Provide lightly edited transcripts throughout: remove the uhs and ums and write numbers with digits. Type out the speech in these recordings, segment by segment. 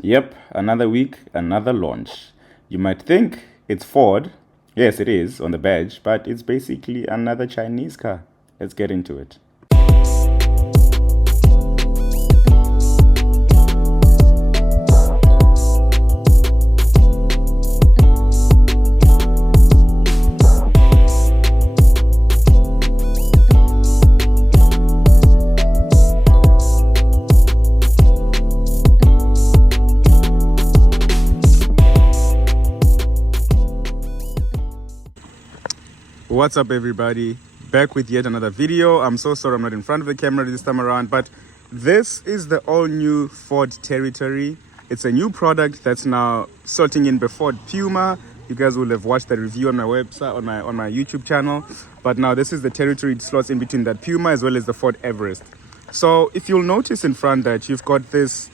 Yep, another week, another launch. You might think it's Ford. Yes, it is on the badge, but it's basically another Chinese car. Let's get into it. What's up, everybody? Back with yet another video. I'm so sorry I'm not in front of the camera this time around, but this is the all-new Ford Territory. It's a new product that's now sorting in before Puma. You guys will have watched the review on my website, on my YouTube channel. But now this is the Territory. It slots in between that Puma as well as the Ford Everest. So if you'll notice in front that you've got this,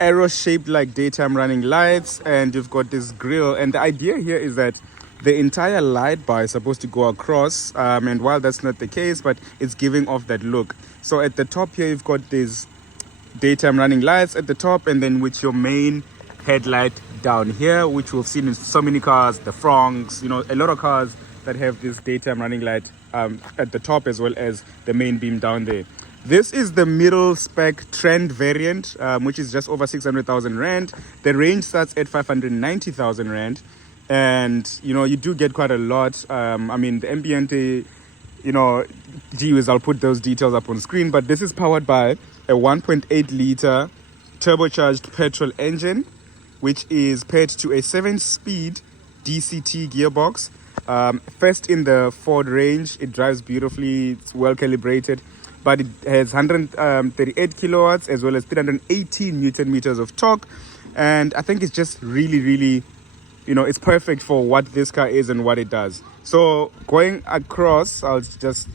arrow-shaped like daytime running lights, and you've got this grille. And the idea here is that the entire light bar is supposed to go across, and while that's not the case, but it's giving off that look. So at the top here, you've got these daytime running lights at the top, and then with your main headlight down here, which we've seen in so many cars, the Fronks, a lot of cars that have this daytime running light at the top as well as the main beam down there. This is the middle spec trend variant, which is just over 600,000 Rand. The range starts at 590,000 Rand. And you do get quite a lot. The Ambiente, GUs, I'll put those details up on screen, but this is powered by a 1.8 liter turbocharged petrol engine, which is paired to a 7-speed DCT gearbox. First in the Ford range. It drives beautifully, it's well calibrated, but it has 138 kilowatts as well as 318 newton meters of torque. And I think it's just really, it's perfect for what this car is and what it does. So going across, I'll just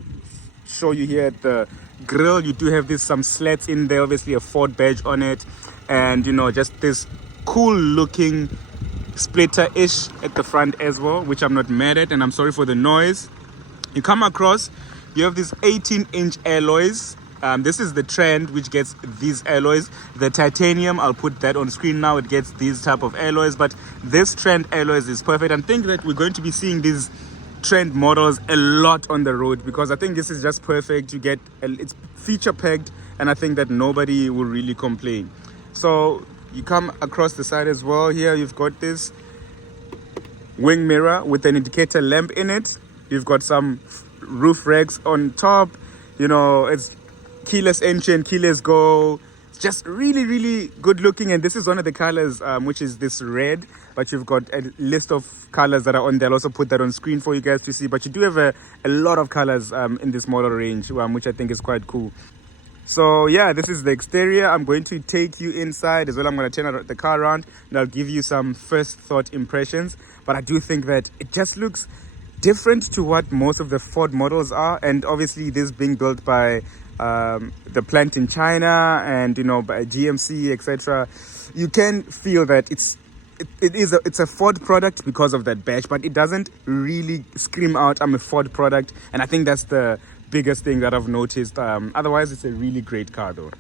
show you here at the grille. You do have some slats in there, obviously a Ford badge on it, and just this cool looking splitter-ish at the front as well, which I'm not mad at, and I'm sorry for the noise. You come across, you have these 18-inch alloys. This is the trend which gets these alloys. The titanium, I'll put that on screen now, it gets these type of alloys, but this trend alloys is perfect. And I think that we're going to be seeing these trend models a lot on the road, because I think this is just perfect. It's feature packed, and I think that nobody will really complain. So you come across the side as well. Here you've got this wing mirror with an indicator lamp in it. You've got some roof racks on top. It's keyless entry and keyless go. It's just really good looking, and this is one of the colors, which is this red, but you've got a list of colors that are on there. I'll also put that on screen for you guys to see, but you do have a lot of colors in this model range, which I think is quite cool. So yeah, this is the exterior. I'm going to take you inside as well. I'm going to turn the car around and I'll give you some first thought impressions, but I do think that it just looks different to what most of the Ford models are, and obviously this being built by the plant in China and by GMC, etc. You can feel that it's a Ford product because of that badge, but it doesn't really scream out, I'm a Ford product, and I think that's the biggest thing that I've noticed. Otherwise, it's a really great car though.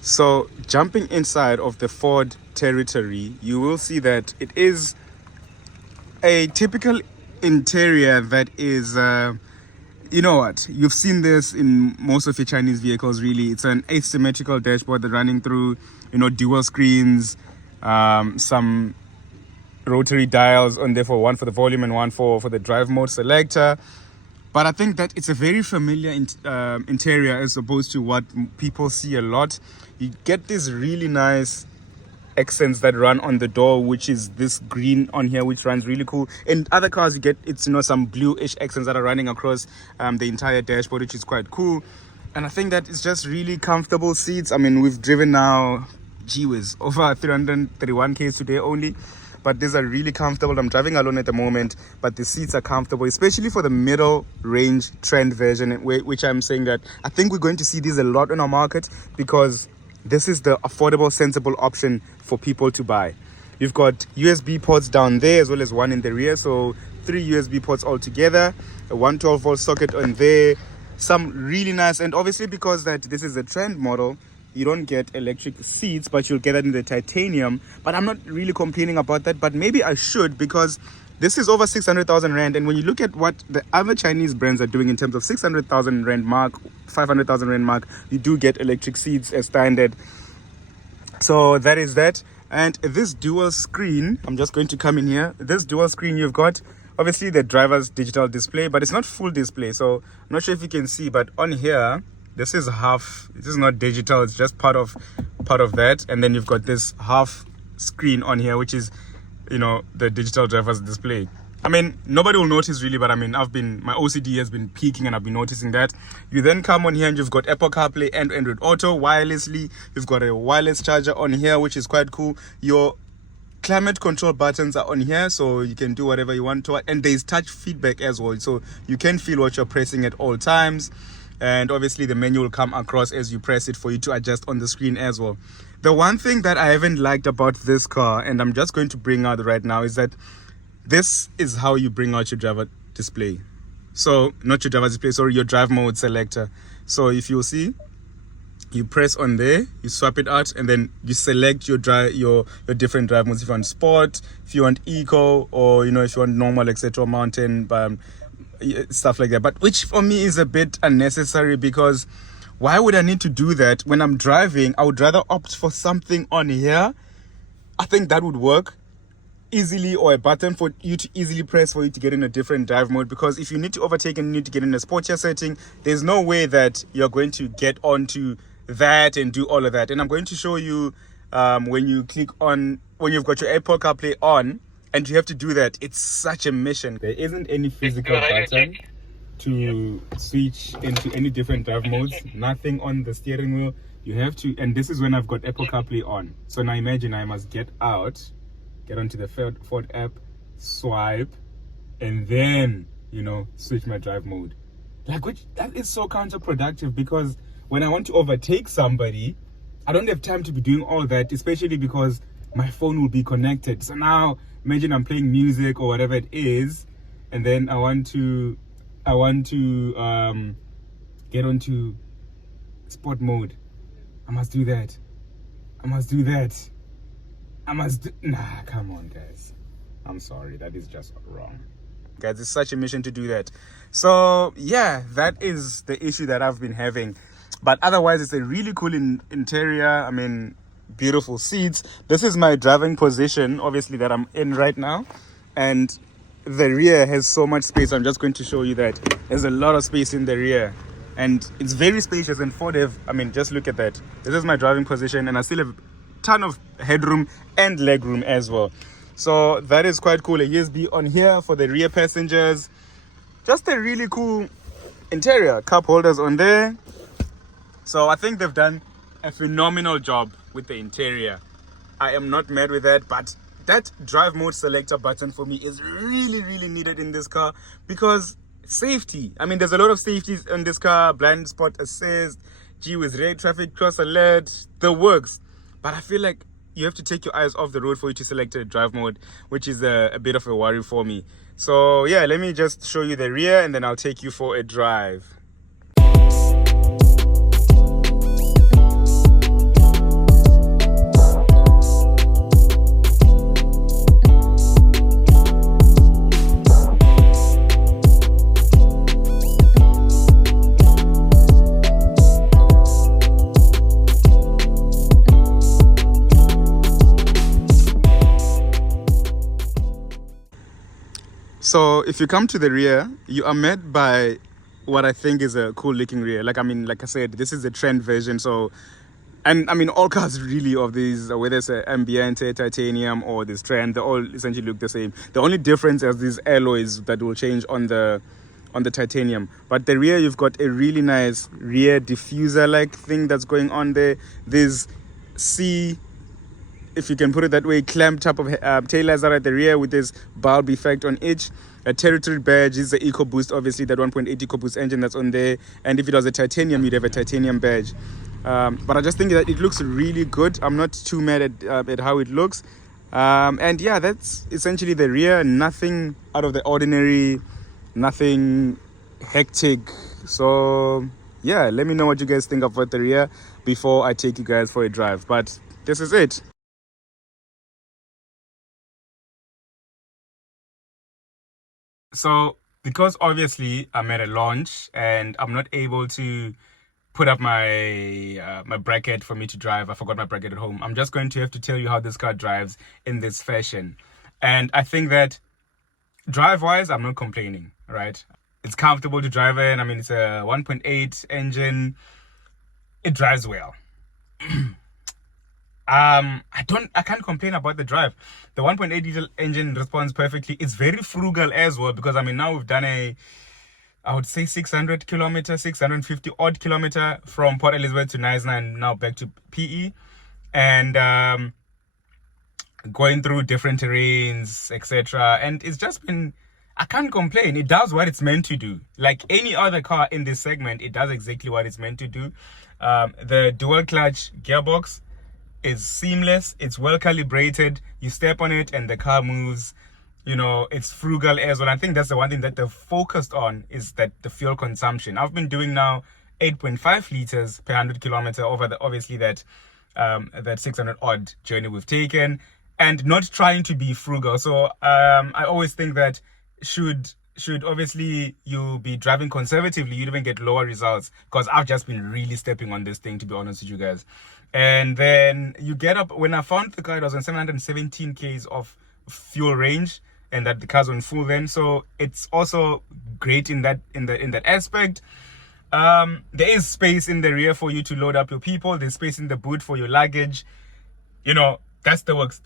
So jumping inside of the Ford Territory, you will see that it is a typical interior that is, you've seen this in most of your Chinese vehicles really. It's an asymmetrical dashboard that's running through, dual screens, some rotary dials on there, for one for the volume and one for the drive mode selector. But I think that it's a very familiar interior as opposed to what people see a lot. You get these really nice accents that run on the door, which is this green on here, which runs really cool. In other cars, you get some bluish accents that are running across the entire dashboard, which is quite cool. And I think that it's just really comfortable seats. We've driven now, gee whiz, over 331 k's today only. but these are really comfortable. I'm driving alone at the moment, but the seats are comfortable, especially for the middle range trend version, which I'm saying that I think we're going to see these a lot in our market, because this is the affordable, sensible option for people to buy. You've got USB ports down there as well as one in the rear, so 3 USB ports altogether, a 112-volt socket on there, some really nice, and obviously because that this is a trend model, you don't get electric seats, but you'll get that in the titanium. But I'm not really complaining about that, but maybe I should, because this is over 600,000 rand, and when you look at what the other Chinese brands are doing in terms of 600,000 rand mark, 500,000 rand mark, you do get electric seats as standard. So that is that. And this dual screen, I'm just going to come in here. This dual screen, you've got obviously the driver's digital display, but it's not full display, so I'm not sure if you can see, but on here this is half, this is not digital, it's just part of that. And then you've got this half screen on here, which is, you know, the digital driver's display. I mean, nobody will notice really, but I mean, my OCD has been peaking and I've been noticing that. You then come on here and you've got Apple CarPlay and Android Auto wirelessly. You've got a wireless charger on here, which is quite cool. Your climate control buttons are on here, so you can do whatever you want to it. And there's touch feedback as well, so you can feel what you're pressing at all times. And obviously the menu will come across as you press it for you to adjust on the screen as well. The one thing that I haven't liked about this car, and I'm just going to bring out right now, is that this is how you bring out your driver display. So not your driver display, sorry, your drive mode selector. So if you'll see, you press on there, you swap it out, and then you select your different drive modes. If you want sport, if you want eco, or you know, if you want normal, etc., mountain, stuff like that. But which for me is a bit unnecessary, because why would I need to do that when I'm driving? I would rather opt for something on here. I think that would work easily, or a button for you to easily press for you to get in a different drive mode, because if you need to overtake and you need to get in a sportier setting, there's no way that you're going to get onto that and do all of that. And I'm going to show you when you click on, when you've got your Apple CarPlay on and you have to do that, it's such a mission. There isn't any physical button to switch into any different drive modes, nothing on the steering wheel. You have to, and this is when I've got Apple CarPlay on. So now imagine I must get onto the Ford app, swipe, and then, you know, switch my drive mode. That is so counterproductive, because when I want to overtake somebody, I don't have time to be doing all that, especially because my phone will be connected. So now imagine I'm playing music or whatever it is, and then I want to get onto sport mode. I must do that. Nah, come on guys, I'm sorry, that is just wrong, guys. It's such a mission to do that. So yeah, that is the issue that I've been having, but otherwise it's a really cool interior. I mean, beautiful seats. This is my driving position, obviously, that I'm in right now, and the rear has so much space. I'm just going to show you that there's a lot of space in the rear, and it's very spacious. And Ford have, I mean, just look at that. This is my driving position, and I still have ton of headroom and legroom as well. So that is quite cool. A USB on here for the rear passengers. Just a really cool interior. Cup holders on there. So I think they've done a phenomenal job with the interior. I am not mad with that, but that drive mode selector button for me is really needed in this car, because safety. I mean, there's a lot of safeties in this car. Blind spot assist, with red traffic cross alert, the works. But I feel like you have to take your eyes off the road for you to select a drive mode, which is a bit of a worry for me. So yeah, let me just show you the rear and then I'll take you for a drive. So if you come to the rear, you are met by what I think is a cool looking rear. Like I said, this is a trend version. So, and I mean, all cars really of these, whether it's an Ambiente, titanium, or this trend, they all essentially look the same. The only difference is these alloys that will change on the titanium. But the rear, you've got a really nice rear diffuser like thing that's going on there. There's if you can put it that way, clamp type of tail lights at the rear with this bulb effect on each. A territory badge is the EcoBoost, obviously that 1.8 EcoBoost engine that's on there. And if it was a titanium, you'd have a titanium badge. But I just think that it looks really good. I'm not too mad at how it looks. And yeah, that's essentially the rear. Nothing out of the ordinary, nothing hectic. So yeah, let me know what you guys think about the rear before I take you guys for a drive. But this is it. So because obviously I'm at a launch and I'm not able to put up my my bracket for me to drive. I forgot my bracket at home. I'm just going to have to tell you how this car drives in this fashion. And I think that drive-wise, I'm not complaining, right? It's comfortable to drive in. I mean, it's a 1.8 engine. It drives well. I can't complain about the drive. The 1.8 diesel engine responds perfectly. It's very frugal as well, because I mean, now we've done I would say 600 kilometer, 650 odd kilometer from Port Elizabeth to Knysna and now back to PE. And going through different terrains, etc. And it's just been, I can't complain. It does what it's meant to do. Like any other car in this segment, it does exactly what it's meant to do. The dual clutch gearbox is seamless. It's well calibrated. You step on it and the car moves. You know, it's frugal as well. I think that's the one thing that they've focused on, is that the fuel consumption. I've been doing now 8.5 liters per 100 kilometer over obviously that 600 odd journey we've taken, and not trying to be frugal. So I always think that should obviously you be driving conservatively, you'd even get lower results, because I've just been really stepping on this thing, to be honest with you guys. And then you get up, when I found the car, it was on 717 k's of fuel range, and that the car's on full then. So it's also great in that aspect. There is space in the rear for you to load up your people. There's space in the boot for your luggage. You know, that's the works.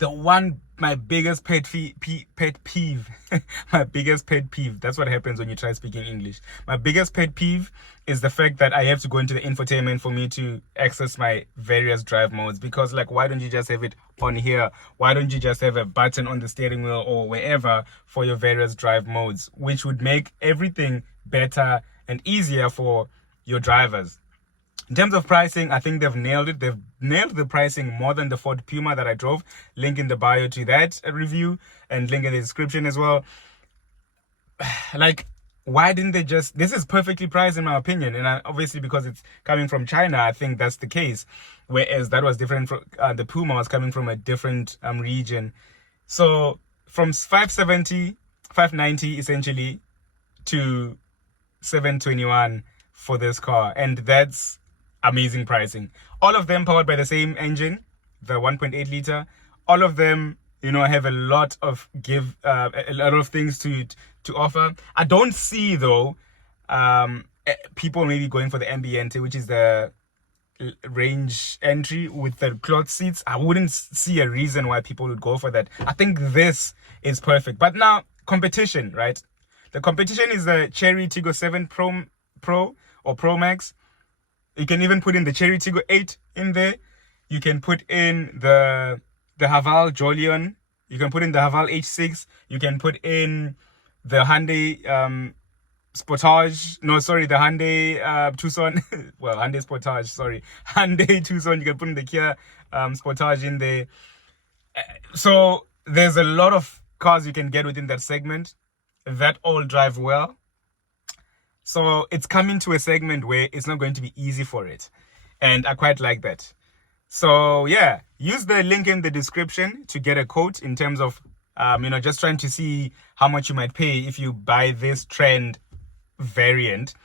My biggest pet peeve, my biggest pet peeve, that's what happens when you try speaking English. My biggest pet peeve is the fact that I have to go into the infotainment for me to access my various drive modes. Because, like, why don't you just have it on here? Why don't you just have a button on the steering wheel or wherever for your various drive modes, which would make everything better and easier for your drivers. In terms of pricing, I think they've nailed it. They've nailed the pricing more than the Ford Puma that I drove. Link in the bio to that review, and link in the description as well. Like, why didn't they just... This is perfectly priced in my opinion. And obviously because it's coming from China, I think that's the case. Whereas that was different. The Puma was coming from a different region. So from 570, 590 essentially, to 721 for this car. And that's amazing pricing. All of them powered by the same engine, the 1.8 liter. All of them, you know, have a lot of a lot of things to offer. I don't see though people maybe going for the Ambiente, which is the range entry with the cloth seats. I wouldn't see a reason why people would go for that. I think this is perfect. But now, competition, right? The competition is the Chery Tiggo 7 Pro or Pro Max. You can even put in the Chery Tiggo 8 in there. You can put in the Haval Jolion. You can put in the Haval H6. You can put in the Hyundai Sportage. No, sorry, the Hyundai Tucson. Well, Hyundai Sportage, sorry. Hyundai Tucson. You can put in the Kia Sportage in there. So there's a lot of cars you can get within that segment that all drive well. So it's coming to a segment where it's not going to be easy for it. And I quite like that. So yeah, use the link in the description to get a quote in terms of, you know, just trying to see how much you might pay if you buy this trend variant.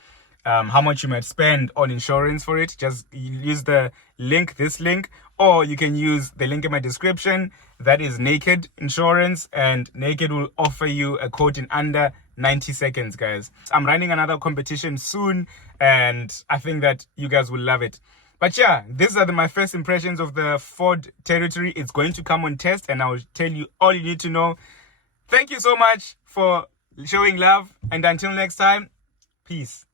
How much you might spend on insurance for it. Just use the link, this link, or you can use the link in my description. That is Naked Insurance, and Naked will offer you a quote in under 90 seconds, guys. I'm running another competition soon, and I think that you guys will love it. But yeah, these are my first impressions of the Ford Territory. It's going to come on test, and I'll tell you all you need to know. Thank you so much for showing love, and until next time, peace.